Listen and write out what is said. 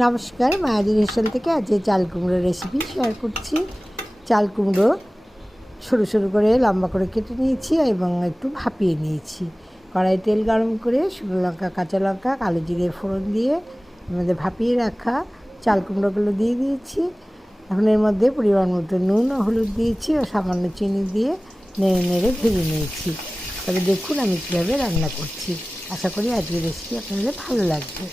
নমস্কার, মায়াদের হেসেল থেকে আজ চাল কুমড়োর রেসিপি শেয়ার করছি। চাল কুমড়ো সরু সরু করে লম্বা করে কেটে নিয়েছি এবং একটু ভাপিয়ে নিয়েছি। কড়াই তেল গরম করে শুকনো লঙ্কা, কাঁচা লঙ্কা, কালো জিরে ফোড়ন দিয়ে আমাদের ভাপিয়ে রাখা চাল কুমড়োগুলো দিয়ে দিয়েছি। এখন এর মধ্যে পরিমাণ মতো নুন ও হলুদ দিয়েছি ও সামান্য চিনি দিয়ে নেড়ে নেড়ে ভেজে নিয়েছি। তবে দেখুন আমি কীভাবে রান্না করছি। আশা করি আজকের রেসিপি আপনাদের ভালো লাগবে।